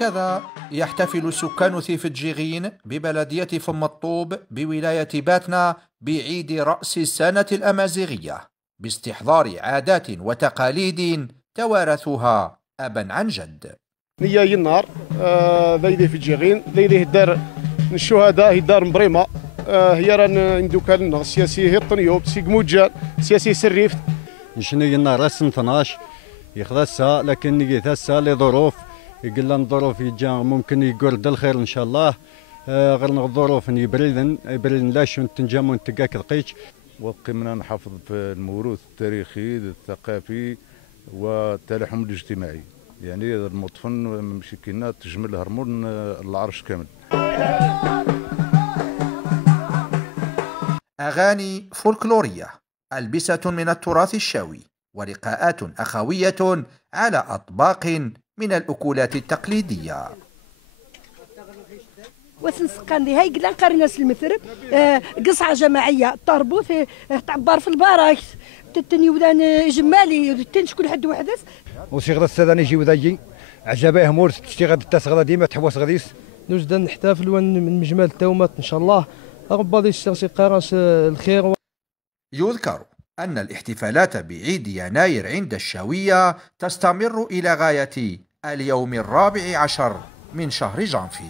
هكذا يحتفل سكان ثيفجيغين ببلدية فم الطوب بولاية باتنا بعيد رأس السنة الأمازيغية باستحضار عادات وتقاليد توارثوها أبا عن جد. نيا ينار ذي في جيغين ذي الدار الشهداء هي دار مبريمة هي ران ندوكان سياسي هي الطنيوب سي قموجان سياسي سريفت نشنو ينار رسم 12 يخلصها لكن نجي ثاسها لظروف يقول لنا الظروف يجا ممكن يقول الخير ان شاء الله غير الظروف يبرلن لاش ونتنجم ونتقاك القيش وقمنا نحافظ في الموروث التاريخي الثقافي والتلاحم الاجتماعي يعني المطفن ماشي كينا تجمل هرمون العرش كامل. أغاني فولكلورية، ألبسة من التراث الشاوي، ولقاءات أخوية على أطباق من الأكلات التقليدية. وسنسقاني هاي قلنا قارنا المثرب قصعة جماعية تربوث تعبر في البراكس تتني ودان جمالي تنش كل حد وحدث وصيغة الساداني يجي وذاجي عجبائهم مورس تشتغل التسغلة ديما تحوس غديس نوجد نحتفل من مجمال التومات ان شاء الله ربما يشتغل قارس الخير. يذكر أن الاحتفالات بعيد يناير عند الشاوية تستمر إلى غاية اليوم 14 من شهر جانفي.